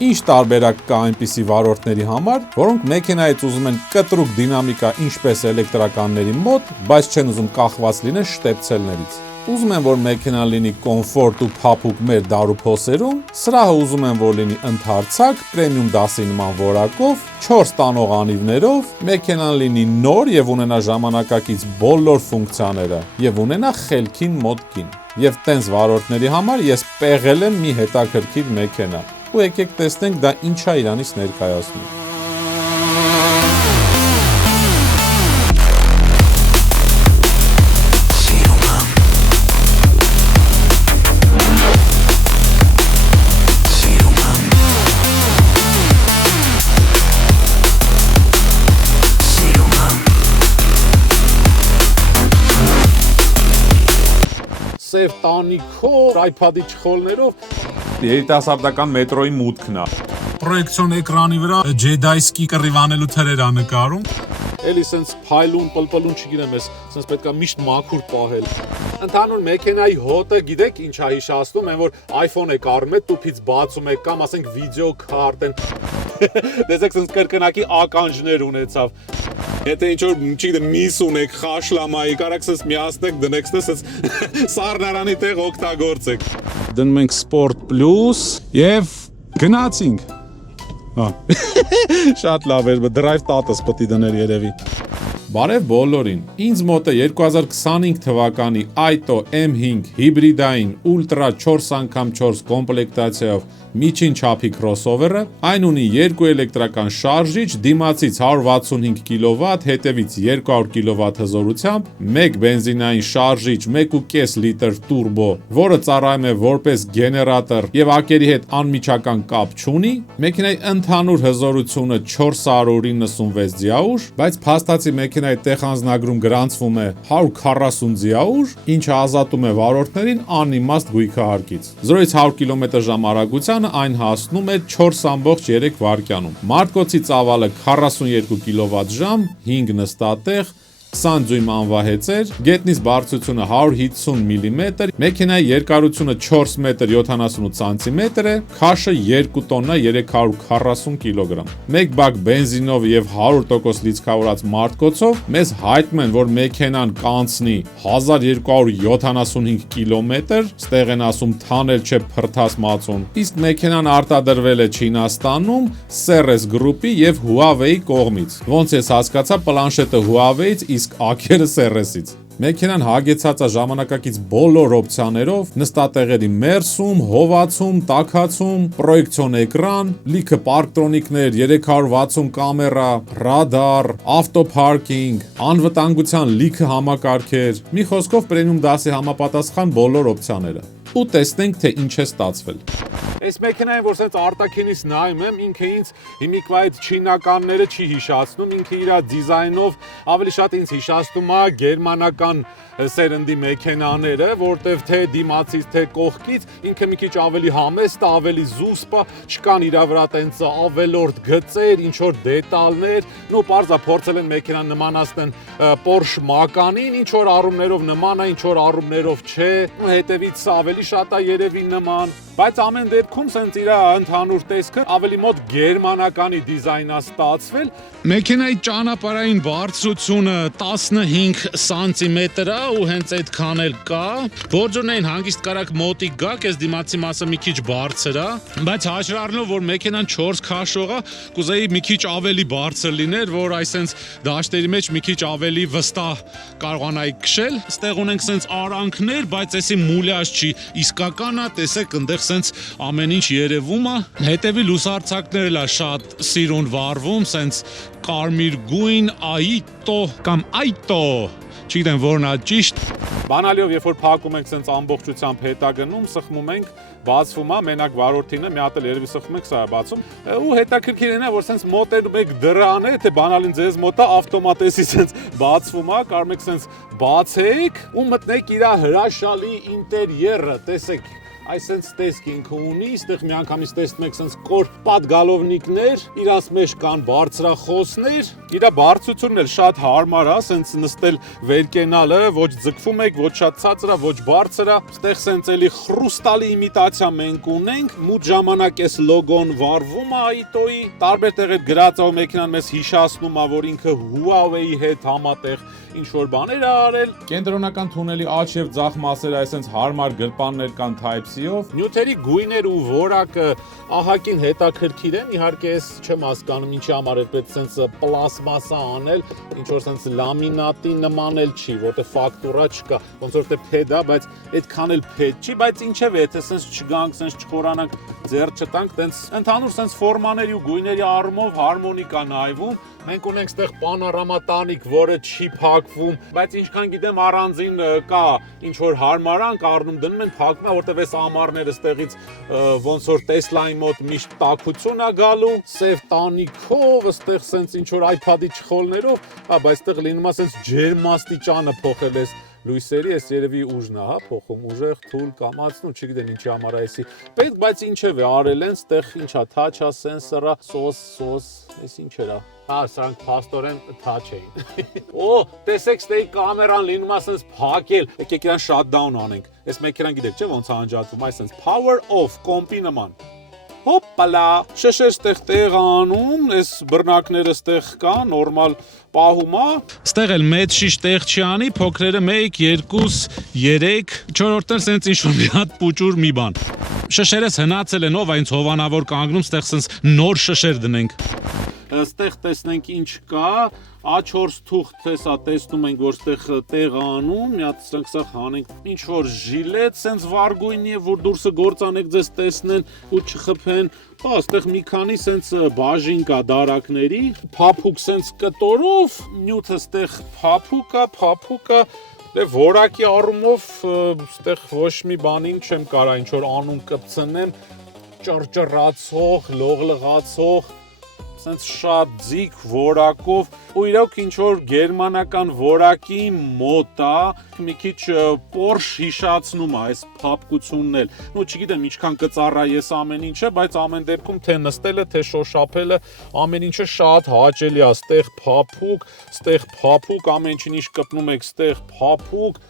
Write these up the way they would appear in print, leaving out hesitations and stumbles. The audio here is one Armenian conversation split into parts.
Ինչ տարբերակ կա այնպիսի վարորդների համար, որոնք մեքենայից ուզում են կտրուկ դինամիկա ինչպես էլեկտրականների մոտ, բայց չեն ուզում կախված լինեն շտեպցելներից։ Ուզում են, որ մեքենան լինի կոմֆորտ ու փափուկ մեր դարուփոսերում, սրահը ուզում են, որ լինի ընդարձակ, պրեմիում դասի նման որակով, 4 տանող անիվներով, մեքենան լինի նոր եւ ունենա ժամանակակից բոլոր ֆունկցիաները եւ ունենա խելքին մոտ կին։ Եվ տենց վարորդների համար ես պեղել եմ մի հետաքրքիր մեքենա։ Ու եկեք տեսնենք դա ինչա իրանից ներկայացնում։ Սև տանիքով, iPad-ի չխոլներով երիտասարդական մետրոյի մուտքն է։ Պրոյեկցիոն էկրանի վրա ջեդայսկի կռիվանելու թրեր ա նկարում։ Էլի սենց փայլուն, պլպլուն չգիտեմ ես, սենց պետք է միշտ մաքուր պահել։ Ընդհանուր մեքենայի հոտը գիտեք ինչ ա հիշացնում, այն որ iPhone եք առնում եք, տուփից բացում եք կամ ասենք վիդեո քարտ են։ Տեսեք սենց կրկնակի ականջներ ունեցավ։ Եթե ինչ-որ, չգիտեմ, միս ունեք, խաշլամայի, կարաք սենց միացնեք, դնեք սենց սառնարանի տեղ օգտագործեք։ Դնում ենք Sport Plus և գնացինք։ Շատ լավ էր, Drive 10-ս պտի դներ երևի։ Բարև բոլորին, ինձ մոտ է 2025 թվականի Aito M5 հիբրիդային ուլտրա 4x4 կոմպլեկտացիայով միջին չափի crossover-ը, այն ունի 2 էլեկտրական շարժիչ, դիմացից 165 կՎտ, հետևից 200 կՎտ հզորությամբ, 1 բենզինային շարժիչ, 1.5 լիտր տուրբո, որը ծառայում է որպես գեներատոր եւ ակերի հետ անմիջական կապ չունի, մեքենայի ընդհանուր հզորությունը 496 ձիաուր, բայց փաստացի մեքենայի տեխանձնագրում գրանցվում է 140 ձիաուր, ինչը ազատում է վարորդներին անիմաստ գույքահարկից։ 0-ից 100 կմ/ժ արագության այն հասնում է 4.3 վայրկյանում։ Մարտկոցի ծավալը 42 կՎտ/ժ, 5 նստատեղ, 20 դյույմ անվահեծեր, գետնից բարձրությունը 150 մմ, մեքենայի երկարությունը 4 մետր 78 սանտիմետր է, քաշը 2 տոննա 340 կգ։ Մեկ բակ բենզինով եւ 100% լիցքավորած մարտկոցով մեզ հայտնում են, որ մեքենան կանցնի 1275 կմ, ստեղ են ասում թանել չէ փրթաս մածուն։ Իսկ մեքենան արտադրվել է Չինաստանում Ceres Group-ի եւ Huawei կողմից։ Ոնց ես հասկացա, պլանշետը Huawei-ից, իսկ ակերը Ceres-ից։ Մեքենան հագեցած է ժամանակակից բոլոր օպցիաներով, նստատեղերի մերսում, հովացում, տաքացում, պրոյեկցիոն էկրան, լիքը պարկտրոնիկներ, 360 կամերա, ռադար, ավտոփարկինգ, անվտանգության լիքը համակարգեր, մի խոսքով պրեմիում դասի համապատասխան բոլոր օպցիաները։ Ու տեսնենք, թե ինչ է ստացվել։ Այս մեքենային, որ սենց արտաքինից նայում եմ, ինքը ինձ հիմիկվա այդ չինականները չի հիշացնում, ինքը իր դիզայնով ավելի շատ ինձ հիշացնում է գերմանական սերնդի մեքենաները, որտեվ թե դիմացից, թե կողքից ինքը մի քիչ ավելի համեստ, ավելի զուսպ է, չկան իր վրա տենց ավելորդ գծեր, ինչ որ դետալներ, նո պարզա փորձել են մեքենան նմանացնեն Porsche Macan-ին, ինչ որ առումներով նման է, ինչ որ առումներով չէ, հետևից ավելի շատ է երևի նման, բայց ամեն դեպքում սենց իր ընդհանուր տեսքը ավելի մոտ գերմանականի դիզայն է ստացվել։ Մեքենայի ճանապարհային բարձրությունը 15 սանտիմետր է ու հենց այդքան էլ կա։ Բորջորներին հանգիստ կարակ մոտիկ գաք, այս դիմացի մասը մի քիչ բարձր է, բայց հաշվի առնելով, որ մեքենան 4 քաշող է, կուզեի մի քիչ ավելի բարձր լիներ, որ այսենց դաշտերի մեջ մի քիչ ավելի վստահ կարողանայի քշել։ Ստեղ ունենք սենց արանքներ, բայց էսի մուլյաժ չի, իսկական է, տեսեք, այնտեղ սենց ամեն ինչ երևում է։ Հետևի լուսարձակներն էլ շատ սիրուն վառվում, սենց կարմիր գույն, Aito կամ Aito, չգիտեմ որն է ճիշտ։ Բանալիով, երբ որ փակում ենք սենց ամբողջությամբ հետա գնում, սխմում ենք, բացվում է, մենակ վարորդինը մի հատ էլ երևի սխմում եք, սա է բացում։ Ու հետաքրքիրն է, որ սենց մոտենում եք դրան է, թե բանալին ձեզ մոտ է, ավտոմատեսի սենց բացվում է, կարող եք սենց բացեք ու մտնեք իր հրաշալի ինտերիերը, տեսեք։ Այսենց տեսք ինքը ունի, այստեղ միանգամից տեսնում եք սենց կոր պատգալովնիկներ, իրանց մեջ կան բարձրախոսներ, իրա բարձրությունն էլ շատ հարմար է, սենց նստել վերկենալը, ոչ ձգվում եք, ոչ շատ ցածր է, ոչ բարձր է, այստեղ սենց էլի խրուստալի իմիտացիա մենք ունենք, մութ ժամանակ էս լոգոն վառվում է Aito-ի, տարբեր տեղեր գրած է, մեքենան մեզ հիշացնում է, որ ինքը Huawei-ի հետ համատեղ ինչ-որ բաներ է արել։ Կենտրոնական թունելի աջ եւ ձախ մասերը այսենց հարմար գրպաններ կան Type-C-ով։ Նյութերի գույներ ու որակը ահագին հետաքրքիր են, իհարկե ես չեմ հասկանում ինչի համար է պետք սենց պլաստմասա անել, ինչ որ սենց լամինատի նման էլ չի, որտեղ ֆակտուրա չկա, ոնց որ թե փեդ է, բայց այդքան էլ փեդ չի, բայց ինչև է, եթե սենց չգանք, սենց չխորանանք, ձեռ չտանք, տենց ընդհանուր սենց ֆորմաների ու գույների առումով հարմոնիկ է նայվում։ Մենք ունենք ստեղ պանորամա տանիք, որը չի փակվում, բայց ինչքան գիտեմ առանձին կա ինչ որ հարմարանք առնում դնում են փակվում է, որտեղ այս ամառները ստեղից ոնց որ Tesla-ի մոտ միշտ տաքություն է գալու, սև տանիքով, ստեղ սենց ինչ որ iPad-ի չխոլներով, բայց ստեղ լինում է սենց ջերմաստիճանը փոխել էս լույսերի, ես երևի ուժն է, հա, փոխում, ուժեղ, թույլ, կամացնում, չգիտեմ ինչի համար է էսի պետք, բայց ինչև է արել են, ստեղ ինչա, touch-ա, sensor-ա, sauce, էս ինչեր է։ Հա, սրանք փաստորեն touch էին։ Օ, տեսեք, ստեղ կամերան լինում է սենց փակել, եկեք իրան shutdown անենք։ Այս մեքենան գիտեք, չէ՞ ոնց է անջատվում, այս սենց power off, կոմպի նման։ Հոպալա, շշեր ստեղ տեղ անում, այս բռնակները ստեղ կա, նորմալ պահում է։ Ստեղ էլ մեծ շիշ տեղ չի անի, փոքրերը 1, 2, 3, 4-րդն սենց ինչ-որ մի հատ պուճուր մի բան։ Շշերս հնացել են, ով այնց հովանավոր կանգնում, ստեղ սենց նոր շշեր դնենք։ Ստեղ տեսնենք ինչ կա, A4 թուղթ էսա տեսնում ենք, որ ստեղ տեղ անում, մի հատ սրանք սա հանենք, ինչ որ ժիլետ, սենց վարգույնի է, որ դուրսը գործանեք ձեզ տեսնեն ու չխփեն, ստեղ մի քանի սենց բաժին կա դարակների, փափուկ սենց կտորով, նյութը ստեղ փափուկ է, որակի առումով ստեղ ոչ մի բանին չեմ կարա ինչ որ անուն կպցնեմ, ճռճռացող, լողլղացող, սենց շատ ձիգ որակով ու իրոք ինչ-որ գերմանական որակի մոտ է, մի քիչ Porsche հիշացնում է այս փափկությունն էլ, ու չգիտեմ ինչքան կծառա ես ամեն ինչը, բայց ամեն դեպքում թե նստելը, թե շոշափելը, ամեն ինչը շատ հաճելի է, ստեղ փափուկ, ամեն ինչին ինչ կպնում եք, ստեղ փափուկ,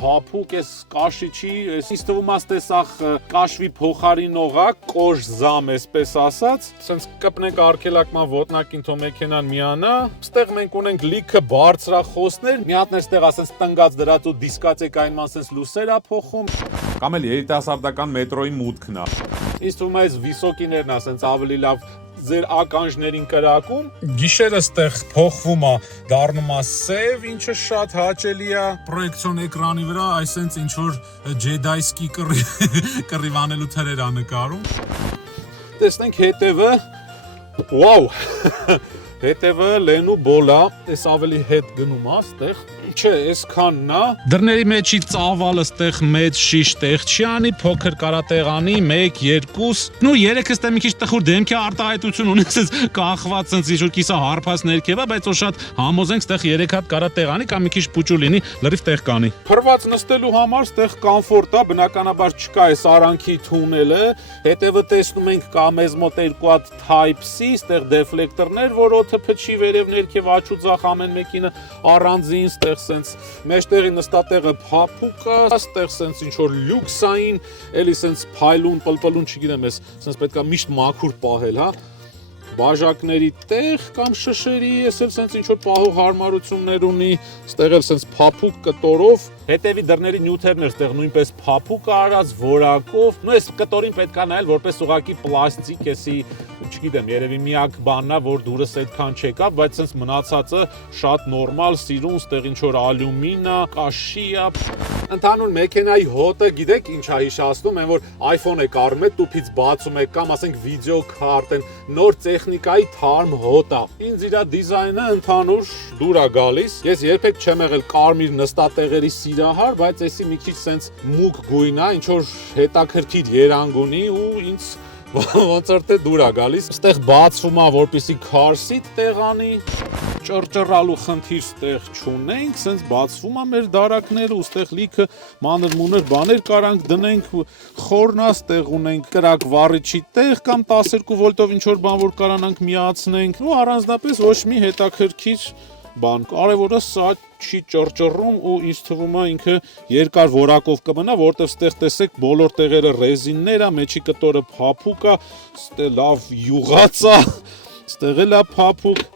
էս կաշի չի, ինձ թվում է ստեսախ կաշվի փոխարինող է, կոշ զամ էսպես ասած, սենց կպնենք արգելակման ոտնակին թո մեքենան միանա, ստեղ մենք ունենք լիքը բարձրախոսներ, մի հատներ ստեղ ասենց տնգած դրած ու դիսկացեկայինման սենց լուսեր է փոխում, կամ էլ երիտասարդական մետրոյի մուտքն է, ինձ թվում է այս վիսոկիներն է սենց ավելի լավ ձեր ականջներին կրակում, գիշերը ստեղ փոխվում է, դառնում է սև, ինչը շատ հաճելի է, պրոյեկցիոն էկրանի վրա այսենց ինչ որ ջեդայսկի կռիվանելու թրեր է նկարում։ Տեսնենք հետևը, վաու, հետևը լենու բոլա, այս ավելի հետ գնում է ստեղ, չէ, այսքանն է։ Դռների մեջի ծավալը ստեղ մեծ շիշ տեղ չի անի, փոքր կարա տեղ անի, 1, 2, նու 3-ը ստեղ մի քիչ տխուր դեմքի արտահայտություն ունի, սենց կախված սենց ինչ-որ կիսա հարփած ներքևա, բայց որ շատ համոզենք ստեղ 3 հատ կարա տեղ անի կամ մի քիչ պուճուր լինի, լրիվ տեղ կանի։ Փռված նստելու համար ստեղ կոմֆորտ է, բնականաբար չկա այս արանքի թունելը, հետևը տեսնում ենք կա մեզ մոտ 2 հատ Type-C, ստեղ դեֆլեկտորներ, որ օդը փչի վերև ներքև աչու ձախ ամեն մեկինը առանձին, ստեղ սենց մեջտեղի նստատեղը փափուկ է, ստեղ սենց ինչ որ լյուքսային, էլի սենց փայլուն, պլպլուն, չգիտեմ, ես սենց պետք է միշտ մաքուր պահել, հա։ Բաժակների տեղ կամ շշերի, ես էլ սենց ինչ որ պահող հարմարություններ ունի, ստեղ էլ սենց փափուկ կտորով, հետևի դռների նյութերն էր ստեղ նույնպես փափուկ արած որակով, նո այս կտորին պետք է նայել որպես ուղղակի պլաստիկ, էսի չգիտեմ, երևի միակ բանն է, որ դուրս այդքան չեկավ, բայց սենց մնացածը շատ նորմալ, սիրուն, ստեղ ինչ որ ալյումին է, կաշի է։ Ընդհանուր մեքենայի հոտը գիտեք ինչ է հիշացնում, այն որ iPhone եք առնում եք, տուփից բացում եք կամ ասենք վիդեո քարտ, նոր տեխնիկայի թարմ հոտ է։ Ինձ իր դիզայնը ընդհանուր դուր է գալիս։ Ես երբեք չեմ եղել կարմիր նստատեղերի սիրահար, բայց էսի մի քիչ սենց մուգ գույն է, ինչ որ հետաքրքիր երանգ ունի ու ինձ ոնց որ թե դուր է գալիս։ Ստեղ բացվում է, որպեսզի car seat տեղանի։ ճռճռալու խնդիր ստեղ չունենք, սենց բացվում է մեր դարակները ու ստեղ լիքը մանր-մունր բաներ կարանք դնենք, խորնա ստեղ ունենք կրակ վառիչի տեղ կամ 12 վոլտով ինչ-որ բան որ կարանանք միացնենք ու առանձնապես ոչ մի հետաքրքիր բան։ Կարևորը սա չի ճռճռում ու ինձ թվում է ինքը երկար որակով կմնա, որտեղ ստեղ տեսեք բոլոր տեղերը ռեզիններ է, մեջի կտորը փափուկ է, ստեղ լավ յուղած է, ստեղ էլ է փափուկ։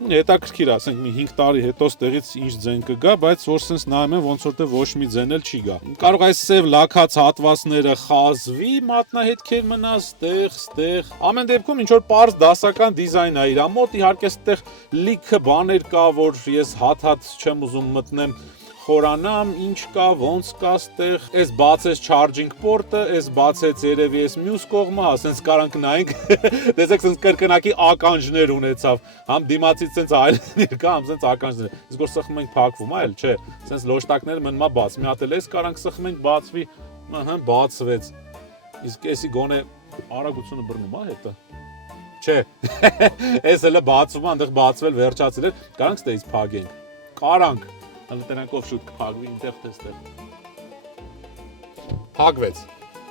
Հետաքրքիր ասենք մի 5 տարի հետո ստեղից ինչ ձեն կգա, բայց որ սենց նայում եմ ոնց որ թե ոչ մի ձեն էլ չի գա։ Կարող այս սև լաքած հատվածները խազվի, մատնահետքեր մնա ստեղ։ Ամեն դեպքում ինչ որ պարզ դասական դիզայն է իր մոտ, իհարկե ստեղ լիքը բաներ կա, որ ես հատ չեմ ուզում մտնեմ խորանամ, ինչ կա, ոնց կա ստեղ, այս բացեց charging port-ը, այս բացեց երևի այս մյուս կողմը, ասենց կարանք նայենք, տեսեք սենց կրկնակի ականջներ ունեցավ, համ դիմացից սենց այլներ կա, համ սենց ականջներ, իսկ որ սխում ենք փակվում, այլ չէ, սենց լոշտակները մնում է բաց, մի հատ էլ այս կարանք սխում ենք բացվի, բացվեց, իսկ էսի գոնե արագությունը բռնում է հետը, չէ, այս էլ է բացվում, այնտեղ բացվել, վերջացել էր, կարանք ստեղից փակենք, կարանք Ալտերնկով շուտ կփակվի ինտեղ տեստեղ։ Փակվեց։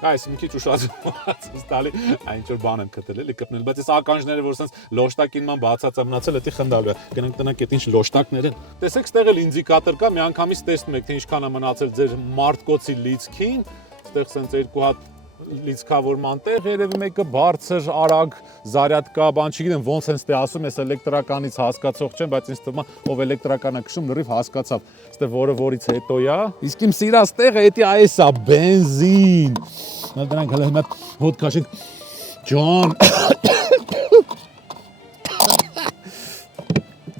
Այս մի քիչ ուշադրություն տալի, այն ինչ որ բան եմ գտել էլի կպնել, բայց այս ականջները որ sense լոշտակինման բացած է մնացել, դա խնդալու է։ Գնանք տնանք այդ ինչ լոշտակներ են։ Տեսեք, ստեղ էլ ինդիկատոր կա, միանգամից տեսնում եք, թե ինչքան է մնացել ձեր մարտկոցի լիցքին։ Ստեղ sense երկու հատ լիցքավորման տեղ, երևի մեկը բարձր, արագ, զարյատկա, բան չգիտեմ, ոնց են ստե ասում, ես էլեկտրականից հասկացող չեմ, բայց ինձ թվում է, ով էլեկտրական է քշում, լրիվ հասկացավ, ստե որը որից հետո է, իսկ իմ սիրած տեղը էդի այս է, բենզին, դրանք հələ հիմա հոտ քաշենք, ջան,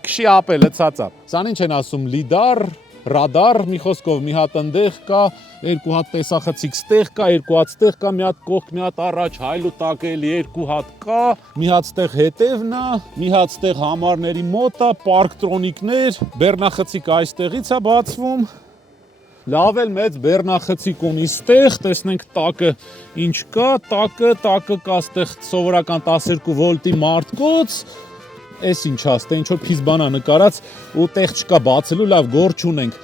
քշի ապելը ցածա, սան ինչ են ասում, լիդար, ռադար, մի խոսքով մի հատ ընդեղ կա, երկու հատ տեսախցիկ ստեղ կա, երկու հատ ստեղ կա, մի հատ կողք, մի հատ առաջ, հայլու տակ էլ երկու հատ կա, մի հատ ստեղ հետևն է, մի հատ ստեղ համարների մոտ է, պարկտրոնիկներ, բեռնախցիկ այստեղից է բացվում, լավ էլ մեծ բեռնախցիկ ունի ստեղ, տեսնենք տակը ինչ կա, տակը կա ստեղ սովորական 12 վոլտի մարտկոց, Էս ինչ աստ է, ինչ որ փիզ բանա նկարած ու տեղ չկա բացելու, լավ գործ չունենք։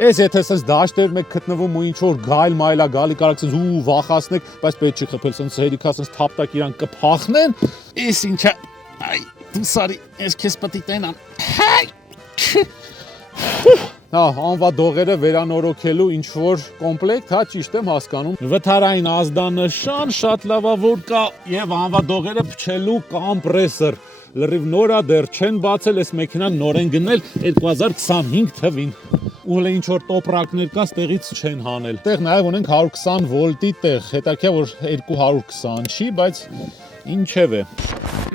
Էս եթե սենց դաշտեր մեկ գտնվում ու ինչ որ գայլ մայլա գալի կարակ սենց ու վախացնեք, բայց պետք չի խփել, սենց հերիքա սենց թափտակ իրան կփախնեն։ Էս ինչա, այ դու սարի, ես քեզ պետք է տենամ։ Հա, անվա դողերը վերանորոգելու ինչ որ կոմպլեկտ, հա, ճիշտ եմ հասկանում։ Վթարային ազդանշան շատ լավավոր կա եւ անվա դողերը փչելու կոմպրեսոր։ Լրիվ նորա դեռ չեն բացել, այս մեքենան նոր են գնել 2025 թվին։ Ու հələ ինչ որ տոպրակներ կա, ստեղից չեն հանել։ Տեղ նաեւ ունենք 120 վոլտի տեղ, հետաքրքիր որ 220 չի, բայց ինչև է։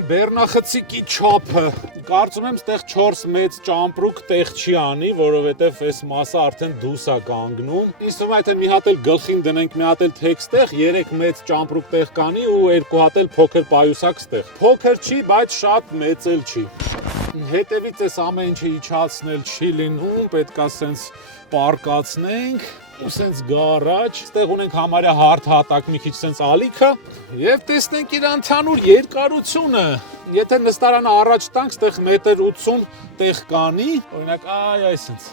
Բեռնախցիկի չափը կարծում եմ ստեղ 4 մեծ ճամպրուկ տեղ չի անի, որովհետև այս մասը արդեն դուրս է կանգնում։ Ինձ թվում է թե մի հատ էլ գլխին դնենք, մի հատ էլ թեքստեղ, 3 մեծ ճամպրուկ տեղ կանի ու 2 հատ էլ փոքր պայուսակ ստեղ։ Փոքր չի, բայց շատ մեծ էլ չի։ Հետևից այս ամեն ինչը իջացնել չի լինում, պետքա սենց պարկացնենք ու սենց գարաջ, ստեղ ունենք համարյա հարթ հատակ մի քիչ սենց ալիքը և տեսնենք իր ընդհանուր երկարությունը, եթե նստարանը առաջ տանք, ստեղ 1.80 մ տեղ կանի, օրինակ այ սենց,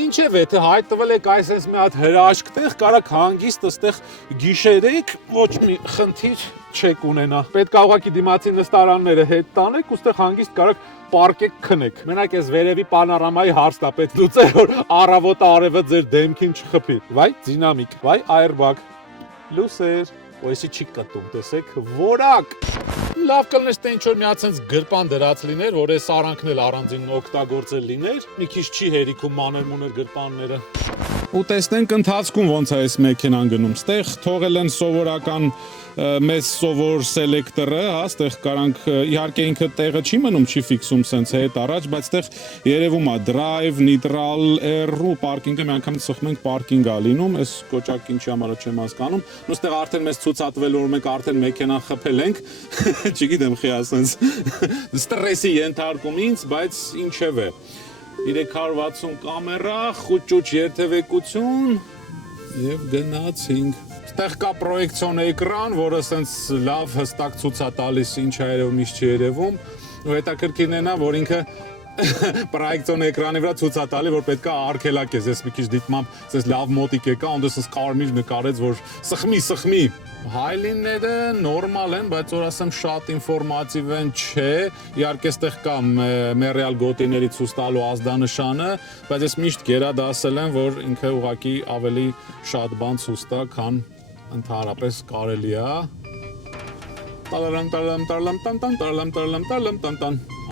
ինչև է, թե հայտնվել եք այս մի հատ հրաշք տեղ, կարաք հանգիստ ստեղ գիշերեք, ոչ մի խնդիր չեք ունենա, պետք է ուղղակի դիմացի նստարանները հետ տանեք ու ստեղ հանգիստ կարաք պարկեք քնեք, մենակ ես վերևի պանորամայի հարցն է պետք լուծել, որ առավոտը արևը ձեր դեմքին չխփի, վայ դինամիկ, վայ airbag, լուսեր, ոյսի չի կտում, տեսեք, որակ, լավ կլներ թե ինչ-որ մի հատ սենց գրպան դրած լիներ, որ այս արանքն էլ առանձին օգտագործել լիներ, մի քիչ չի հերիքում մանր-մունր գրպանները։ Ու տեսնենք ընթացքում ոնց է այս մեքենան գնում, ստեղ թողել են սովորական մեծ սովոր սելեկտորը, հա, ստեղ կարանք իհարկե ինքը տեղը չի մնում, չի ֆիքսում սենց հետ առաջ, բայց ստեղ երևում է drive, neutral, R ու parking-ը միանգամից սխում ենք parking-ա լինում, այս կոճակ ինչի համար չեմ հասկանում, ու ստեղ արդեն մեզ ցուցատվել որ մենք արդեն մեքենան խփել ենք, չգիտեմ խի ասենց ստրեսի ենթարկում ինձ, բայց ինչև է 360 կամերա, խուճուճ երթևեկություն եւ գնացինք։ Ստեղ կա պրոյեկցիոն էկրան, որը սենց լավ հստակ ցույց է տալիս ինչ է երևում, ինչ չի երևում։ ու հետաքրքիրն է նա, որ ինքը պրոյեկցիոն էկրանի վրա ցույց է տալի, որ պետք է արգելակես, ես մի քիչ դիտմամբ, ասես լավ մոտիկ եկա, ոնց կարմիր նկարեց, որ սխմի։ Հայլինները նորմալ են, բայց որ ասեմ շատ ինֆորմատիվ են չէ, իհարկե այստեղ կա մերեալ գոտիների ցույց տալու ազդանշանը, բայց ես միշտ գերադասել եմ, որ ինքը ուղղակի ավելի շատ բան ցույց տա, քան ընդհանրապես կարելի է։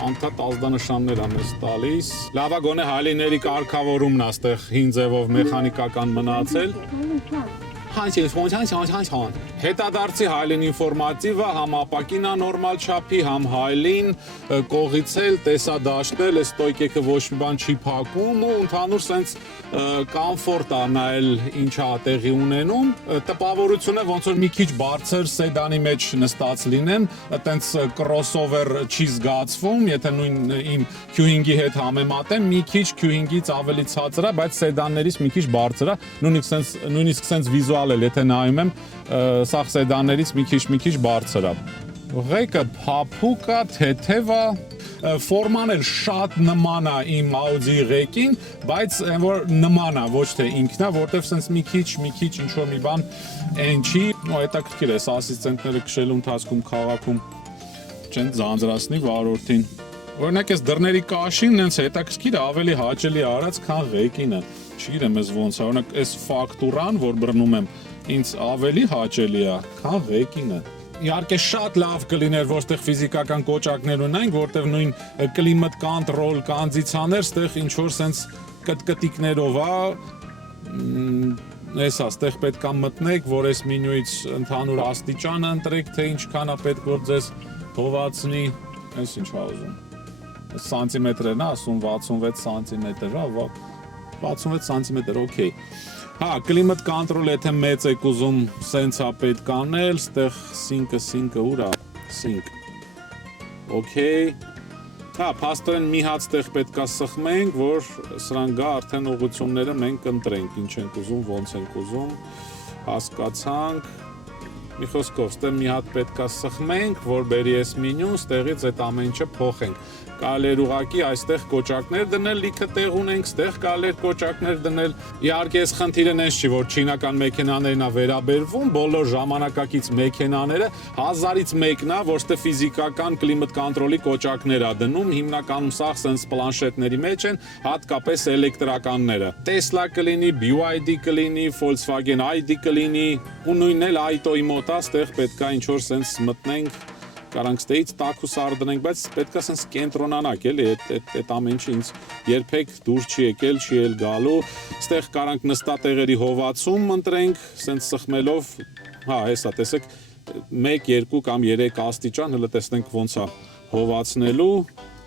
Անդադ ազդանշաններ է մեզ տալիս։ Լավա գոնե հայլիների կարգավորումն է այստեղ հին ձևով մեխանիկական մնացել։ Հետադարձի հայլին ինֆորմատիվը համ ապակին է նորմալ չափի, համ հայլին կողից էլ տեսադաշտել, այս ստոյկեքը ոչ մի բան չի փակում ու ընդհանուր սենց կամֆորտ է նայել ինչա տեղի ունենում։ Տպավորությունը ոնց որ մի քիչ բարձր սեդանի մեջ նստած լինեմ, այտենց crossover չի զգացվում, եթե նույն իմ Q5-ի հետ համեմատեմ, մի քիչ Q5-ից ավելի ցածր է, բայց սեդաններից մի քիչ բարձր է, նույնիսկ սենց վիզուալ էլ եթե նայում եմ, սաղ սեդաններից մի քիչ բարձր է։ Ղեկը փափուկ է, թեթև է, ֆորման էլ շատ նման է իմ Audi ղեկին, բայց այն որ նման է, ոչ թե ինքն է, որտեվ սենց մի քիչ ինչ որ մի բան այն չի, ու հետաքրքիր է, ասիստենտները քշելու ընթացքում քաղաքում չեն ձանձրացնի վարորդին։ Օրինակ այս դռների կաշին նենց հետաքրքիր ավելի հաճելի արած, քան ղեկինը։ Չգիտեմ ես ոնց է, օրինակ այս ֆակտուրան, որ բռնում եմ, ինձ ավելի հաճելի է, քան ղեկինը։ Իհարկե շատ լավ կլիներ, որ ստեղ ֆիզիկական կոճակներ ունենք, որտեղ նույն կլիմատ կոնտրոլ, կանձիցաներ, ստեղ ինչ որ սենց կտկտիկներով է, էսա, ստեղ պետք է մտնեք, որ այս մենյուից ընդհանուր աստիճանը ընտրեք, թե ինչքան է պետք որ ձեզ հովացնի, այս ինչ է ուզում։ Սանտիմետրերն է, ասում 66 սանտիմետր է, 66 սանտիմետր, օքեյ։ Հա, կլիմատ կոնտրոլ եթե մեծ եք ուզում, սենց է պետք անել, ստեղ սինկը ուր է, սինկ, օքեյ, հա, փաստորեն մի հատ ստեղ պետք է սխմենք, որ սրան գա արդեն ուղղությունները մենք ընտրենք, ինչ ենք ուզում, ոնց ենք ուզում, հասկացանք, մի խոսքով, ստեղ մի հատ պետք է սխմենք, որ բերի այս մենյուն, ստեղից այդ ամեն ինչը փոխենք։ Կարելի է ուղղակի այստեղ կոճակներ դնել, լիքը տեղ ունենք, ստեղ կարելի է կոճակներ դնել։ Իհարկե այս խնդիրը նենց չի, որ չինական մեքենաներին է վերաբերվում, բոլոր ժամանակակից մեքենաները 1000-ից մեկն է, որ ստե ֆիզիկական կլիմատ կոնտրոլի կոճակներ է դնում, հիմնականում սա սենց պլանշետների մեջ են, հատկապես էլեկտրականները։ Tesla կլինի, BYD կլինի, Volkswagen ID կլինի, ու նույնն էլ Aito-ի մոտ է, ստեղ պետք է ինչ-որ սենց մտնենք Կարանք ստեից տակ ու սար դնենք, բայց պետք է սենց կենտրոնանակ էլի, այդ ամեն ինչ ինձ երբեք դուրս չի եկել, չի էլ գալու, ստեղ կարանք նստատեղերի հովացում ընտրենք, սենց սխմելով, հա, հեսա, տեսեք, 1, 2 կամ 3 աստիճան, հլը տեսնենք ոնց է հովացնելու,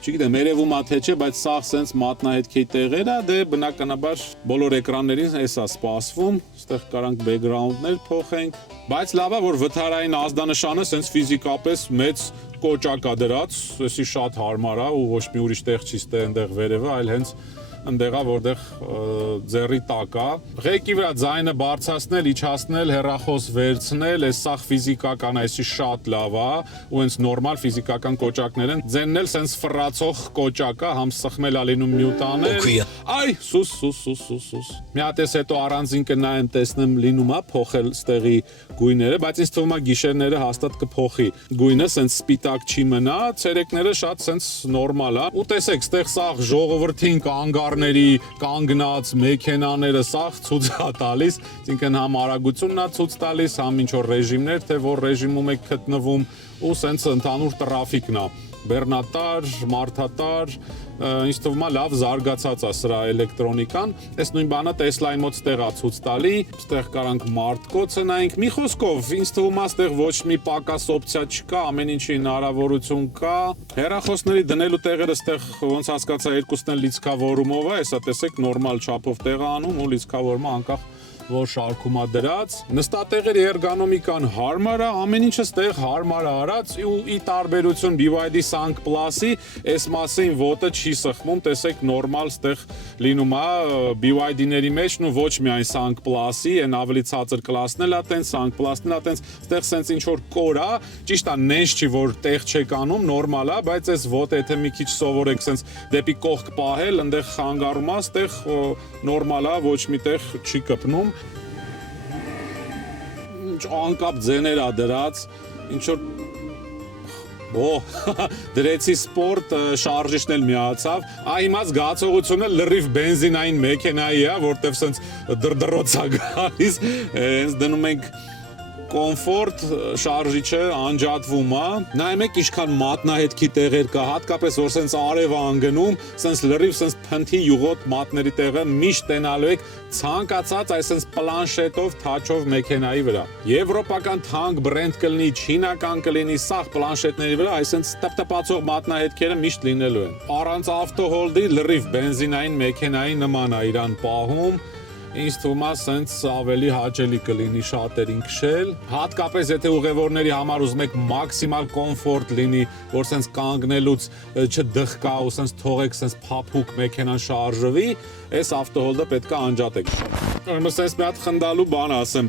չգիտեմ, երևում է թե չէ, բայց սա սենց մատնահետքի տեղեր է, դե բնականաբար բոլոր էկրաններին էսա սպասվում, ստեղ կարանք բեքգրաունդներ փոխենք, բայց լավ է, որ վթարային ազդանշանը սենց ֆիզիկապես մեծ կոճակ է դրած, էսի շատ հարմար է ու ոչ մի ուրիշ տեղ չի ստե այնտեղ վերևը, այլ հենց ընդեղա, որտեղ ձեռի տակ է։ Ղեկի վրա ձայնը բարձրացնել, իջացնել, հեռախոս վերցնել, այս սաղ ֆիզիկական, այսի շատ լավ է, ու հենց նորմալ ֆիզիկական կոճակներ են։ Ձենն էլ սենց ֆռացող կոճակ է, համ սխմել է լինում մյուտ անել։ Այ, սուս։ Մի հատ էս հետո առանձին կնայեմ, տեսնեմ լինում է փոխել ստեղի գույները, բայց ինձ թվում է գիշերները հաստատ կփոխի գույնը, սենց սպիտակ չի մնա, ցերեկները շատ սենց նորմալ է։ Ու տեսեք, ստեղ սաղ ժողովրդին կանգառների կանգնած մեքենաները սաղ ցույց է տալիս, այսինքն համ արագությունն է ցույց տալիս, համ ինչ որ ռեժիմներ, թե որ ռեժիմում եք գտնվում, ու սենց ընդհանուր տրաֆիկն է։ Բեռնատար, մարդատար, ինձ թվում է լավ զարգացած է սրա էլեկտրոնիկան, այս նույն բանը Tesla-ի մոտ ստեղ է ցույց տալի, ստեղ կարանք մարդկոցը նայենք, մի խոսքով, ինձ թվում է ստեղ ոչ մի պակաս օպցիա չկա, ամեն ինչի հնարավորություն կա, հեռախոսների դնելու տեղերը ստեղ ոնց հասկացա երկուսն էլ լիցքավորումով է, հեսա տեսեք նորմալ չափով տեղ է անում ու լիցքավորումը անկախ որ շարքում է դրած։ Նստատեղերի էրգոնոմիկան հարմար է, ամեն ինչը ստեղ հարմար է արած ու ի տարբերություն BYD Sank Plus-ի, այս մասին ոտը չի սխմում, տեսեք նորմալ ստեղ լինում է BYD-ների մեջ, ու ոչ միայն Sank Plus-ի, այն ավելի ցածր կլասն էլ է տենց, Sank Plus-ն էլ է տենց, ստեղ սենց ինչ որ կոր է, ճիշտ է, նենց չի որ տեղ չեք անում, նորմալ է, բայց այս ոտը եթե մի քիչ սովորեք սենց դեպի կողք պահել, այնտեղ խանգարում է, ստեղ նորմալ է, ոչ միտեղ չի կպնում։ Ինչ անկապ ձեներ է դրած, ինչ որ դրեցի սպորտ շարժիչն էլ միացավ, հիմա զգացողությունը լրիվ բենզինային մեքենայի է, որտեվ սենց դրդռոց է գալիս, հենց դնում ենք կոմֆորտ շարժիչը անջատվում է, նայեք ինչքան մատնահետքի տեղեր կա, հատկապես որ սենց արև է անգնում, սենց լրիվ սենց փնթի յուղոտ մատների տեղը միշտ տենալու եք ցանկացած այս սենց պլանշետով, թաչով մեքենայի վրա։ Եվրոպական թանկ բրենդ կլինի, չինական կլինի, սաղ պլանշետների վրա այս սենց տպտպացող մատնահետքերը միշտ լինելու են։ Առանց ավտոհոլդի լրիվ բենզինային մեքենայի նման է իրան պահում։ Ինձ թվում է սենց ավելի հաճելի կլինի շատերին քշել, հատկապես եթե ուղևորների համար ուզում եք մաքսիմալ կոմֆորտ լինի, որ սենց կանգնելուց չդղկա ու սենց թողեք սենց փափուկ մեքենան շարժվի, այս ավտոհոլդը պետք է անջատեք։ Սենց մի հատ խնդալու բան ասեմ,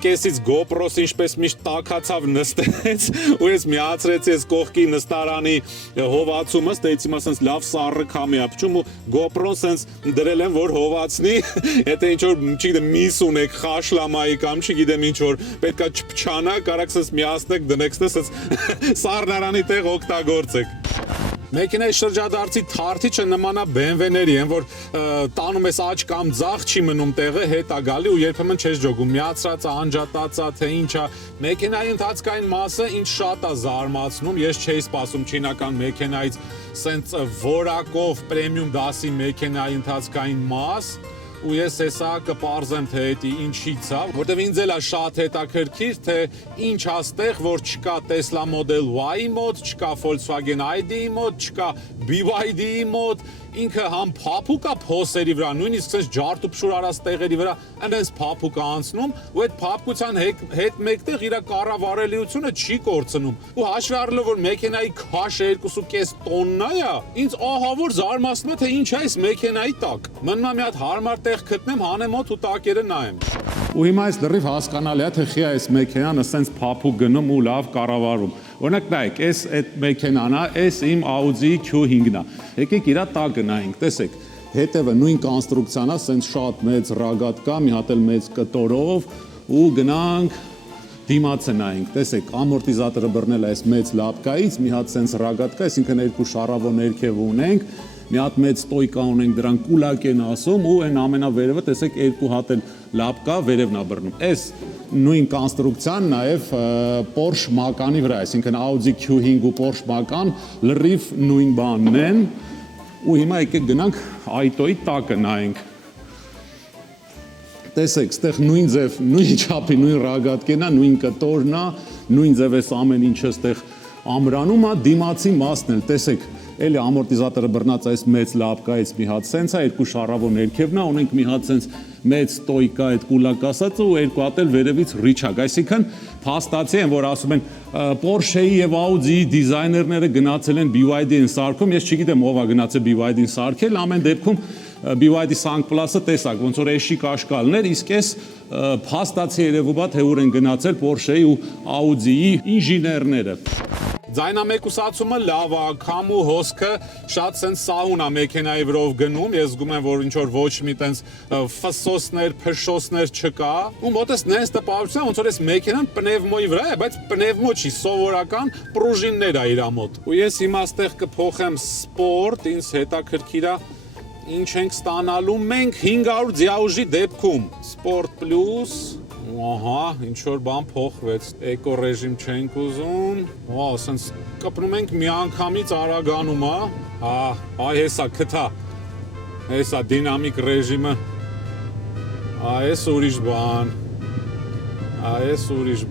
կեսից GoPro-ս ինչպես միշտ տաքացավ նստեց ու ես միացրեցի այս կողքի նստարանի հովացումս, դե հիմա սենց լավ սառը քամի է փչում ու GoPro-ն սենց դրել եմ որ հովացնի, եթե ինչ որ չգիտեմ միս ունեք խաշլամայի կամ չգիտեմ ինչ որ պետքա չփչանա, կարաք սենց միացնեք դնեք սենց սառնարանի տեղ օգտագործեք։ Մեքենայի շրջադարձի թարթիչը նմանա BMW-ների, այն որ տանում ես աջ կամ ձախ չի մնում տեղը, հետ է գալի ու երբեմն չես ջոգում, միացրած է, անջատած է, թե ինչ է։ Մեքենայի ընթացքային մասը ինձ շատ է զարմացնում, ես չէի սպասում չինական մեքենայից սենց որակով պրեմիում դասի մեքենայի ընթացքային մաս, ու ես հեսա կպարզեմ թե դա ինչից է, որտեվ ինձ էլ է շատ հետաքրքիր, թե ինչ է ստեղ, որ չկա Tesla Model Y-ի մոտ, չկա Volkswagen ID-ի մոտ, չկա BYD-ի մոտ, ինքը համ փափուկ է փոսերի վրա, նույնիսկ սենց ջարդուփշուր արած տեղերի վրա, այնպես փափուկ է անցնում, ու այդ փափկության հետ մեկտեղ իր կառավարելիությունը չի կորցնում։ Ու հաշվի առնելով որ մեքենայի քաշը 2.5 տոննա է, ինձ ահա որ զարմացնում է թե ինչ է այս մեքենայի տակ։ Մնում է մի հատ հարմար տեղ գտնեմ, հանեմ օդ ու տակերը նայեմ։ Ու հիմա այս լրիվ հասկանալի է թե խի այս մեքենան ասենց փափուկ գնում ու լավ կառավարում։ Օրինակ նայեք, այդ մեքենան է, այս իմ Audi Q5-ն է։ Եկեք իրա տակը նայենք, տեսեք, հետևը նույն կոնստրուկցիան է, ասենց շատ մեծ ռագատ կա, մի հատ էլ մեծ կտորով ու գնանք դիմացը նայենք, տեսեք, ամորտիզատորը բռնել է այս մեծ լապկայից, մի հատ սենց ռագատ կա, այսինքն երկու շարավո ներքև ունենք, մի հատ մեծ ստոյկա ունենք, դրան կուլակ են ասում ու այն ամենավերևը տեսեք երկու հատ էլ լապկա վերևն է բռնում։ Այս նույն կոնստրուկցիան նաև Porsche Macan-ի վրա, այսինքն Audi Q5 ու Porsche Macan լրիվ նույն բանն են։ Ու հիմա եկեք գնանք այտոյի տակը նայենք։ Տեսեք, ստեղ նույն ձև, նույն չափի, նույն ռագատկեն է, նույն կտորն է, նույն ձև էս ամեն ինչը ստեղ ամրանում է, դիմացի մասն էլ, տեսեք, էլի ամորտիզատորը բռնած այս մեծ լապկայից մի հատ սենց է, երկու շարավո ներքևն է, ունենք մի հատ սենց մեծ ստոյկա այդ կուլակ ասածը ու երկու հատ էլ վերևից ռիչակ, այսինքն փաստացի են, որ ասում են Porsche-ի եւ Audi-ի դիզայներները գնացել են BYD-ին սարքում, ես չգիտեմ ով է գնացել BYD-ին սարքել, ամեն դեպքում BYD Sank Plus-ը տեսակ, ոնց որ էշիկ աշկալներ, իսկ ես փաստացի երևում է թե ուր են գնացել Porsche-ի ու Audi-ի ինժեներները։ Ձայնամեկուսացումը լավ է, քամու հոսքը շատ սենց սաուն է մեքենայի վրով գնում, ես զգում եմ, որ ինչ-որ ոչ մի տենց ֆսոսներ, փշոսներ չկա, ու մոտես նենց տպավորության, ոնց որ այս մեքենան պնևմոյի վրա է, բայց պնևմո չի, սովորական պրուժիններ է իր մոտ։ Ու ես հիմա ստեղ կփոխեմ սպորտ, ինձ հետաքրքիր է ինչ ենք ստանալու մենք 500 ձիաուժի դեպքում։ Sport Plus, ահա, ինչ որ բան փոխվեց, էկո ռեժիմ չենք ուզում, ասենց կպնում ենք մի անգամից արագանում է, այ հեսա քթա, հեսա դինամիկ ռեժիմը, այս ուրիշ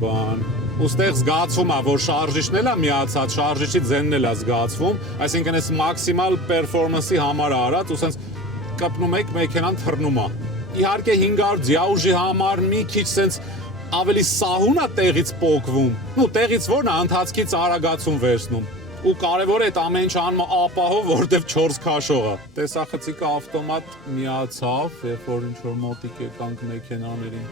բան, ու ստեղ զգացվում է, որ շարժիչն էլ է միացած, շարժիչի ձենն էլ է զգացվում, այսինքն այս մաքսիմալ պերֆորմանսի համար արած, ու սենց կպնում եք մեքենան թռնում է, Իհարկե 500 ձիաուժի համար մի քիչ sense ավելի սահուն է տեղից պոկվում։ Ну տեղից որն է ընթացքից արագացում վերցնում։ Ու կարևոր է այդ ամեն ինչ անում ապահով, որտեվ 4 քաշող է։ Տեսախցիկը ավտոմատ միացավ, երբ որ ինչ-որ մոտիկ եկանք մեքենաներին։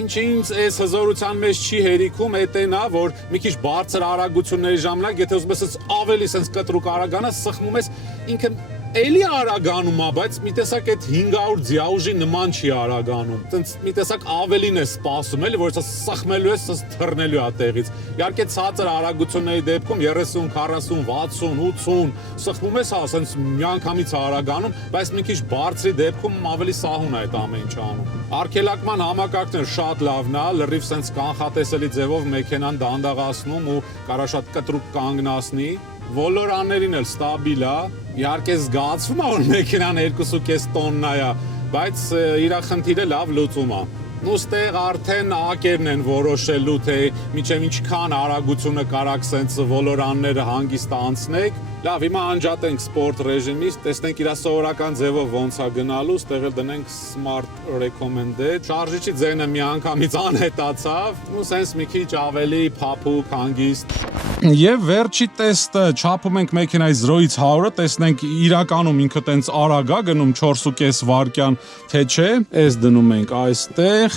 Ինչը ինձ այս հզորության մեջ չի հերիքում, էտեն է, որ մի քիչ բարձր արագությունների ժամանակ, եթե ուզում ես ավելի sense կտրուկ արագանա, սխմում ես ինքը էլի արագանում է, բայց մի տեսակ այդ 500 ձիաուժի նման չի արագանում։ Տենց մի տեսակ ավելին է սպասում, էլի, որ ասես սխմելու ես, ասես թռնելու է տեղից։ Իհարկե ցածր արագությունների դեպքում 30, 40, 60, 80 սխմում ես, հա, ասես միանգամից արագանում, բայց մի քիչ բարձրի դեպքում ավելի սահուն է այդ ամեն ինչը անում։ Արգելակման համակարգն շատ լավն է, լրիվ sense կանխատեսելի ձևով մեքենան դանդաղացնում ու կարա շատ կտրուկ կանգնացնի։ Վոլորաններին էլ ստաբիլ է, իհարկե զգացվում է, որ մեքենան 2.5 տոննա է, բայց իր խնդիրը լավ լուծում է։ Ոստեղ արդեն ակերն են որոշելու, թե միջև ինչքան արագությունը կարաք sense վոլորանները հանգիստ անցնեք։ Լավ, հիմա անջատենք սպորտ ռեժիմից, տեսնենք իր սովորական ձևով ոնց է գնալու, ստեղ էլ դնենք smart recommended։ Շարժիչի ձայնը միանգամից անհետացավ, ու sense մի քիչ ավելի փափուկ, հանգիստ։ Եվ վերջի տեստը չափում ենք մեքենայի 0-ից 100-ը, տեսնենք իրականում ինքը տենց արագ է գնում 4.5 վայրկյան, թե չէ։ Այս դնում ենք այստեղ,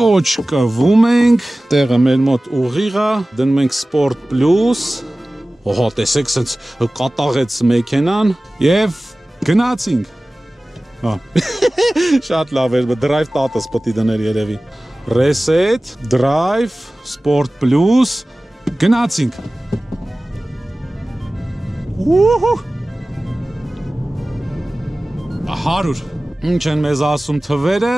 կոչ կվում ենք, տեղը մեր մոտ ուղիղ է, դնում ենք Sport Plus, ահա տեսեք, սենց կատաղեց մեքենան եւ գնացինք։ Հա։ Շատ լավ էր, drive տատս պետք է դներ երևի։ Reset, drive, Sport Plus Գնացինք։ Ուհու։ 100։ Ինչ են մեզ ասում թվերը։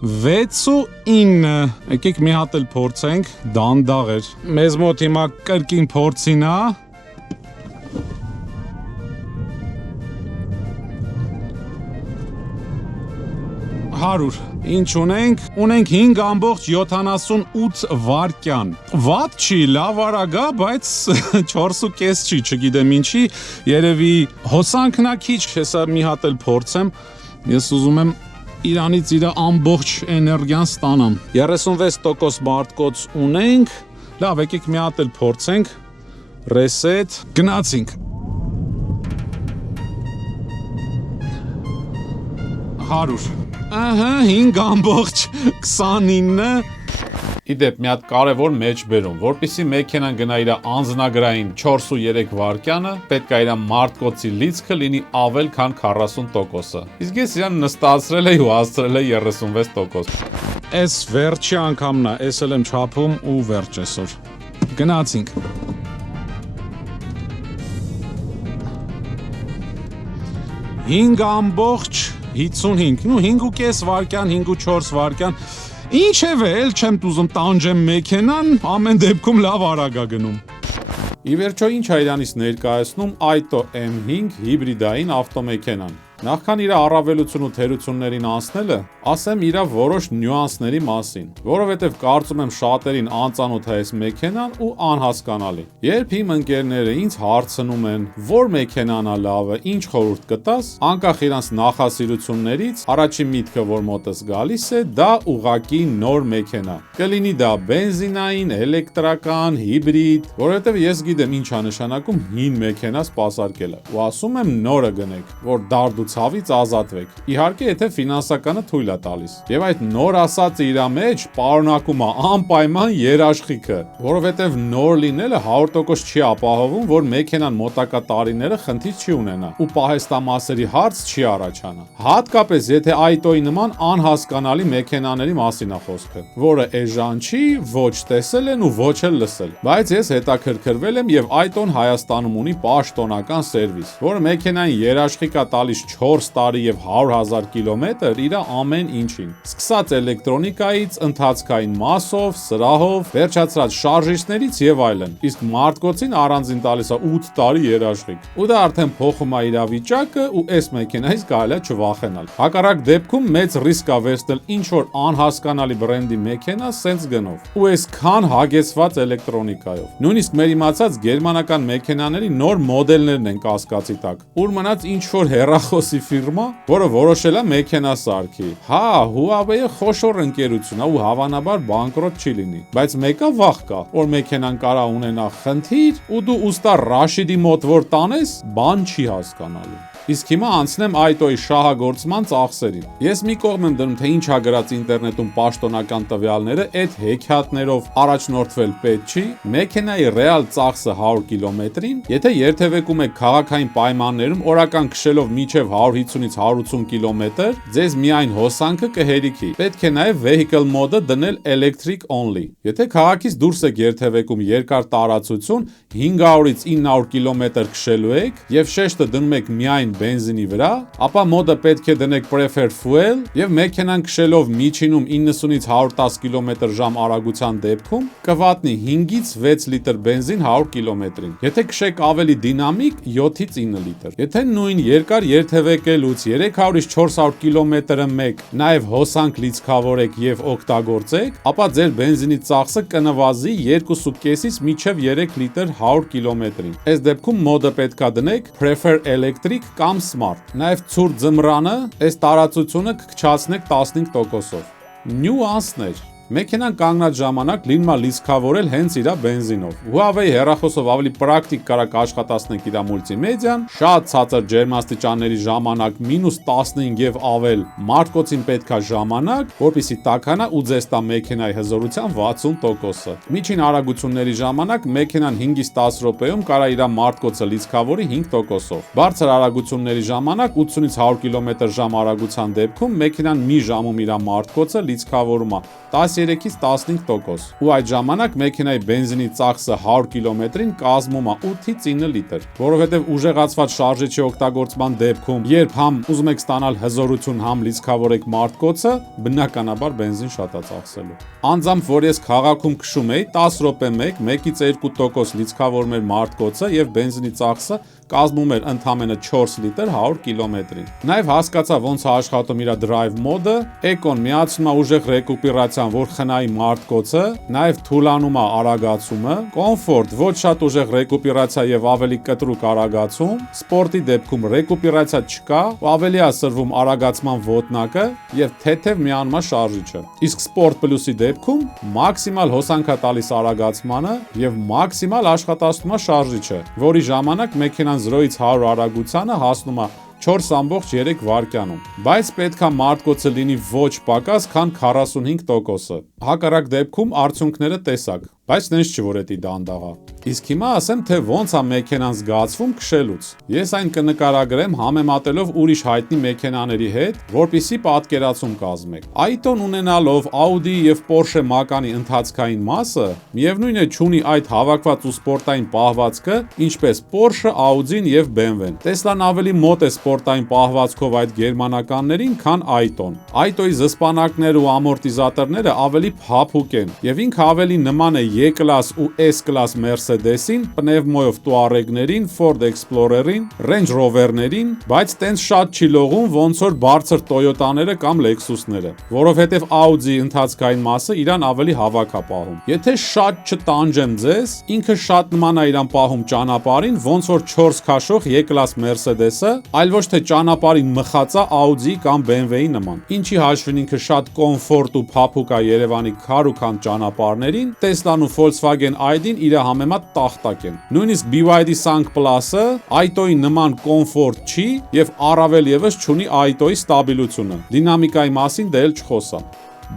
6 ու 9։ Եկեք մի հատ էլ փորձենք, դանդաղ էր։ Մեզ մոտ հիմա կրկին փորձին է։ 100։ Ինչ ունենք։ Ունենք 5.78 վայրկյան։ Վատ չի, լավ արագ է, բայց 4.5 չի, չգիտեմ ինչի, երևի հոսանքն է քիչ, հեսա մի հատ էլ փորձեմ։ Ես ուզում եմ իրանից իր ամբողջ էներգիան ստանամ։ 36% մարտկոց ունենք։ Լավ, եկեք մի հատ էլ փորձենք։ Reset, գնացինք։ 100։ Ահա 5.29։ Իդեպ մի հատ կարևոր մեջբերում, որպեսզի մեքենան գնա իր անձնագրային 4.3 վայրկյանը, պետք է իր մարտկոցի լիցքը լինի ավել քան 40%-ը։ Իսկ ես իրան նստացրել եմ ու հասցրել եմ 36%։ Այս վերջի անգամն է, ես էլ եմ չափում ու վերջ այսօր։ Գնացինք։ 5.55, նու 5.5 վայրկյան, 5.4 վայրկյան։ Ինչևէ, էլ չեմ ուզում տանջեմ մեքենան, ամեն դեպքում լավ արագ է գնում։ Ի վերջո ինչ է իրանից ներկայացնում Aito M5 հիբրիդային ավտոմեքենան։ Նախքան իր առավելություն ու թերություններին անցնելը, ասեմ իր որոշ նյուանսների մասին, որովհետև կարծում եմ շատերին անծանոթ է այս մեքենան ու անհասկանալի։ Երբ իմ ընկերները ինձ հարցնում են, որ մեքենան է լավը, ինչ խորհուրդ կտաս, անկախ իրանց նախասիրություններից, առաջին միտքը, որ մոտս գալիս է, դա ուղղակի նոր մեքենա։ Կլինի դա բենզինային, էլեկտրական, հիբրիդ, որովհետև ես գիտեմ ինչ է նշանակում հին մեքենա սպասարկելը։ Ու ասում եմ նորը գնեք, որ դարդ ցավից ազատվեք։ Իհարկե, եթե ֆինանսականը թույլ է տալիս։ Եվ այդ նոր ասածը իր մեջ պարունակում է անպայման երաշխիքը, որովհետև նոր լինելը 100% չի ապահովում, որ մեքենան մոտակա տարիները խնդիր չի ունենա ու պահեստամասերի հարց չի առաջանա։ Հատկապես եթե Aito-ի նման անհասկանալի մեքենաների մասին է խոսքը, որը էժան չի, ոչ տեսել են ու ոչ էլ լսել։ Բայց ես հետաքրքրվել եմ եւ Aito-ն Հայաստանում ունի պաշտոնական սերվիս, որը մեքենային երաշխիք է տալիս 4 տարի եւ 100,000 կիլոմետր իր ամեն ինչին։ Սկսած էլեկտրոնիկայից, ընթացքային մասով, սրահով, վերջացրած շարժիչներից եւ այլն։ Իսկ մարտկոցին առանձին տալիս է 8 տարի երաշխիք։ Ու դա արդեն փոխում է իրավիճակը ու այս մեքենայից կարելի է չվախենալ։ Հակառակ դեպքում մեծ ռիսկ է վերցնել ինչ որ անհասկանալի բրենդի մեքենա սենց գնով։ Ու այսքան հագեցված էլեկտրոնիկայով։ Նույնիսկ մեր իմացած գերմանական մեքենաների նոր մոդելներն են կասկածի տակ։ Ուր մնաց ինչ որ հեռախոս այնպիսի ֆիրմա, որը որոշել է մեքենա սարքի։ Հա, Huawei-ը խոշոր ընկերություն է ու հավանաբար բանկրոտ չի լինի, բայց մեկը վախ կա, որ մեքենան կարա ունենա խնդիր ու դու ուստա Ռաշիդի մոտ որ տանես, բան չի հասկանալու։ Իսկ հիմա անցնեմ Այտոյի շահագործման ծախսերին։ Ես մի կողմ եմ դնում, թե ինչ ա գրած ինտերնետում պաշտոնական տվյալները, այդ հեքիաթներով առաջնորդվել պետք չի։ Մեքենայի ռեալ ծախսը 100 կիլոմետրին, եթե երթևեկում եք քաղաքային պայմաններում օրական քշելով մինչև 150-ից 180 կիլոմետր, ձեզ միայն հոսանքը կհերիքի։ Պետք է նաև vehicle mode-ը դնել electric only։ Եթե քաղաքից դուրս եք երթևեկում երկար տարածություն 500-ից 900 կիլոմետր քշելու եք եւ շեշտը դնում եք միայն բենզինի վրա, ապա մոդը պետք է դնեք preferred fuel եւ մեքենան քշելով միջինում 90-ից 110 կմ/ժ արագության դեպքում կվատնի 5-ից 6 լիտր բենզին 100 կիլոմետրին։ Եթե քշեք ավելի դինամիկ 7-ից 9 լիտր։ Եթե նույն երկար երթևեկելուց 300-ից 400 կիլոմետրը մեկ նաեւ հոսանք լիցքավորեք եւ օգտագործեք, ապա ձեր բենզինի ծախսը կնվազի 2.5-ից մինչև 3 լիտր 100 կիլոմետրին։ Այս դեպքում մոդը պետքա դնեք prefer electric կամ smart։ Նաև ցուրտ ձմռանը այս տարածությունը կքչացնեք 15%-ով։ Նյուանսներ։ Մեքենան կանգնած ժամանակ լինում է լիցքավորել հենց իր բենզինով։ Huawei հեռախոսով ավելի պրակտիկ կարաք աշխատացնեք իր մուլտիմեդիան, շատ ցածր ջերմաստիճանների ժամանակ -15 եւ ավել մարտկոցին պետքա ժամանակ, որպեսզի տաքանա ու ձեզ տա մեքենայի հզորության 60%-ը։ Միջին արագությունների ժամանակ մեքենան 5-ից 10 րոպեում կարա իր մարտկոցը լիցքավորի 5%-ով։ Բարձր արագությունների ժամանակ 80-ից 100 կմ/ժ արագության դեպքում մեքենան մի ժամում իր մարտկոցը լիցքավորում է 13-ից 15%, ու այդ ժամանակ մեքենայի բենզինի ծախսը 100 կիլոմետրին կազմում է 8-ից 9 լիտր, որովհետև ուժեղացված շարժիչի օգտագործման դեպքում, երբ համ ուզում եք ստանալ հզորություն, համ լիցքավորեք մարտկոցը, բնականաբար բենզին շատ է ծախսելու։ Անձամբ, որ ես քաղաքում քշում էի, 10 րոպե մեկ 1-ից 2% լիցքավորում էր մարտկոցը եւ բենզինի ծախսը կազմում էր ընդամենը 4 լիտր 100 կիլոմետրին։ Նաև հասկացա ոնց է աշխատում իր drive mode-ը, էկոն միացնում է ուժեղ ռեկուպերացիան, որ խնայի մարտկոցը, նաև թուլանում է արագացումը, կոմֆորտ, ոչ շատ ուժեղ ռեկուպերացիա եւ ավելի կտրուկ արագացում, սպորտի դեպքում ռեկուպերացիա չկա, ու ավելի է սրվում արագացման ոտնակը եւ թեթև միանում է շարժիչը։ Իսկ Sport Plus-ի դեպքում մաքսիմալ հոսանք է տալիս արագացմանը եւ մաքսիմալ աշխատացնում է շարժիչը, որի ժամանակ մեքենան 0-ից 100 արագությանը հասնում է 4.3 վայրկյանում, բայց պետքա մարտկոցը լինի ոչ պակաս, քան 45%-ը։ Հակառակ դեպքում արդյունքները տեսակ, բայց նենց չի որ էդի դանդաղ է։ Իսկ հիմա ասեմ, թե ոնց է մեքենան զգացվում քշելուց։ Ես այն կնկարագրեմ համեմատելով ուրիշ հայտնի մեքենաների հետ, որպեսզի պատկերացում կազմեք։ Այտոն ունենալով Audi եւ Porsche մականի ընթացքային մասը, միևնույն է չունի այդ հավաքված ու սպորտային պահվածքը, ինչպես Porsche, Audi-ն եւ BMW-ն։ Tesla-ն ավելի մոտ է սպորտային պահվածքով այդ գերմանականներին, քան Այտոն։ Այտոյի զսպանակները ու ամորտիզատորները ավելի փափուկ են եւ ինքը ավելի նման է E-Class ու S-Class Mercedes-ին, Pneumo-ով Touareg-ներին, Ford Explorer-ին, Range Rover-ներին, բայց տենց շատ չի լողում, ոնց որ բարձր Toyota-ները կամ Lexus-ները, որովհետեւ Audi-ի ընթացքային մասը իրան ավելի հավաք է պահում։ Եթե շատ չտանջեմ ձեզ, ինքը շատ նման է իրան պահում ճանապարհին, ոնց որ 4 քաշող E-Class Mercedes-ը, այլ ոչ թե ճանապարհին մխածա Audi կամ BMW-ի նման։ Ինչի հաշվին ինքը շատ կոմֆորտ ու փափուկ է Երևանի քարուքան ճանապարհներին, Tesla-ն ու Volkswagen ID-ն իր համեմատ տախտակ են։ Նույնիսկ BYD Sang Plus-ը Այտոյի նման կոմֆորտ չի եւ առավել եւս չունի Այտոյի ստաբիլությունը։ Դինամիկայի մասին դե էլ չխոսամ։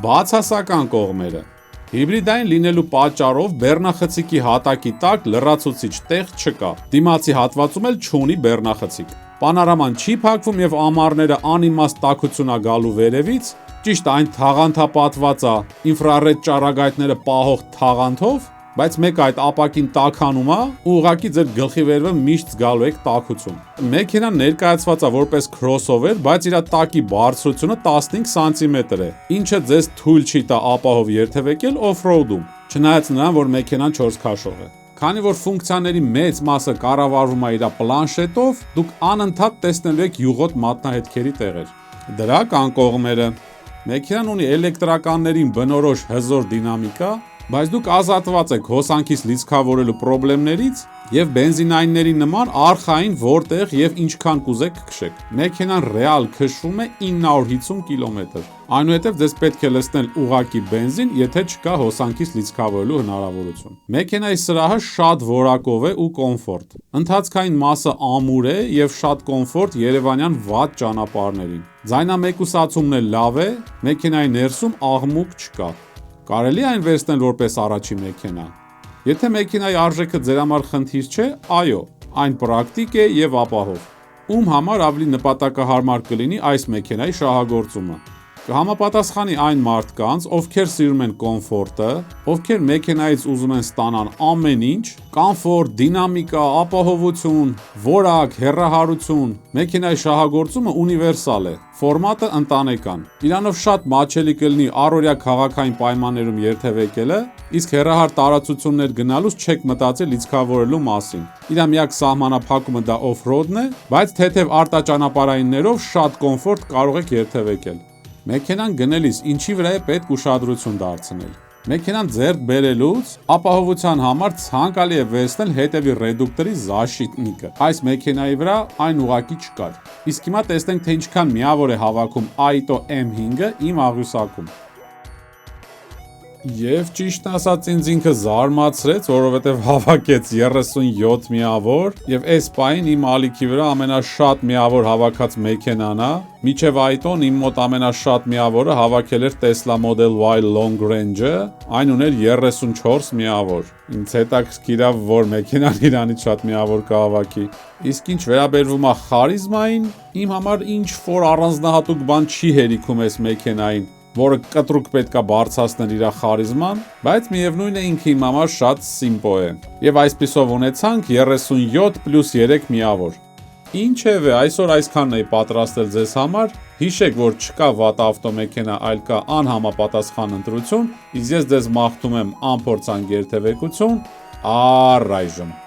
Բացասական կողմերը։ Հիբրիդային լինելու պատճառով բեռնախցիկի հատակի տակ լրացուցիչ տեղ չկա։ Դիմացի հատվածում էլ չունի բեռնախցիկ։ Պանորաման չի փակվում եւ ամառները անիմաստ տաքություն է գալու վերևից, ճիշտ այն թաղանթապատված է ինֆրարեդ ճառագայթները պահող թաղանթով, բայց մեկ այդ ապակին տաքանում է ու ուղղակի ձեր գլխի վերևը միշտ զգալու եք տաքություն։ Մեքենան ներկայացված է որպես crossover, բայց իր տակի բարձրությունը 15 սանտիմետր է, ինչը ձեզ թույլ չի տա ապահով երթևեկել off-road-ում, չնայած նրան, որ մեքենան 4 քաշող է։ Քանի որ ֆունկցիաների մեծ մասը կառավարվում է իր պլանշետով, դուք անընդհատ տեսնելու եք յուղոտ մատնահետքերի տեղեր։ Դրական կողմերը։ Մեքենան ունի էլեկտրականներին բնորոշ հզոր դինամիկա, բայց դուք ազատված եք հոսանքից լիցքավորելու խնդիրներից եւ բենզինայինների նման արխային որտեղ եւ ինչքան կուզեք քշեք։ Մեքենան ռեալ քշվում է 950 կիլոմետր։ Այնուհետև ձեզ պետք է լցնել ուղակի բենզին, եթե չկա հոսանքից լիցքավորելու հնարավորություն։ Մեքենայի սրահը շատ որակով է ու կոմֆորտ։ Ընթացքային մասը ամուր է եւ շատ կոմֆորտ երևանյան վատ ճանապարհներին։ Ձայնամեկուսացումն էլ լավ է, մեքենայի ներսում աղմուկ չկա։ Կարելի է այն վերցնել որպես առաջի մեքենա։ Եթե մեքենայի արժեքը ձեր համար խնդիր չէ, այո, այն պրակտիկ է եւ ապահով։ Ում համար ավելի նպատակահարմար կլինի այս մեքենայի շահագործումը։ Կհամապատասխանի այն մարդկանց, ովքեր սիրում են կոմֆորտը, ովքեր մեքենայից ուզում են ստանան ամեն ինչ՝ կոմֆորտ, դինամիկա, ապահովություն, որակ, հեռահարություն։ Մեքենայի շահագործումը ունիվերսալ է, ֆորմատը ընտանեկան։ Իրանով շատ մատչելի կլինի առօրյա քաղաքային պայմաններում երթևեկելը, իսկ հեռահար տարածություններ գնալուց չեք մտածել լիցքավորելու մասին։ Իրա միակ սահմանափակումը դա օֆ-ռոդն է, բայց թեթև արտաճանապարհայիններով շատ կոմֆորտ կարող եք երթևեկել։ Մեքենան գնելիս ինչի վրա է պետք ուշադրություն դարձնել։ Մեքենան ձեռք բերելուց ապահովության համար ցանկալի է վերցնել հետևի ռեդուկտորի զաշիտնիկը։ Այս մեքենայի վրա այն ուղակի չկար։ Իսկ հիմա տեսնենք, թե ինչքան միավոր է հավաքում Aito M5-ը իմ աղյուսակում։ Եվ ճիշտ ասած ինձ ինքը զարմացրեց, որովհետև հավաքեց 37 միավոր եւ այս պահին իմ ալիքի վրա ամենաշատ միավոր հավաքած մեքենան է։ Միջև Aito-ն իմ մոտ ամենաշատ միավորը հավաքել էր Tesla Model Y Long Range-ը, այն ուներ 34 միավոր։ Ինձ հետաքրքիր է, որ մեքենան իրանից շատ միավոր կհավաքի։ Իսկ ինչ վերաբերվում է խարիզմային, իմ համար ինչ որ առանձնահատուկ բան չի հերիքում այս մեքենային, որը կտրուկ պետքա բարձրացնել իր խարիզման, բայց միևնույն է ինքը իմ համար շատ սիմպո է։ Եվ այսպիսով ունեցանք 37+3 միավոր։ Ինչևէ, այսօր այսքանն էի պատրաստել ձեզ համար։ Հիշեք, որ չկա վատ ավտոմեքենա, այլ կա անհամապատասխան ընտրություն, իսկ ես ձեզ մաղթում եմ անփորձանք երթևեկություն, առայժմ։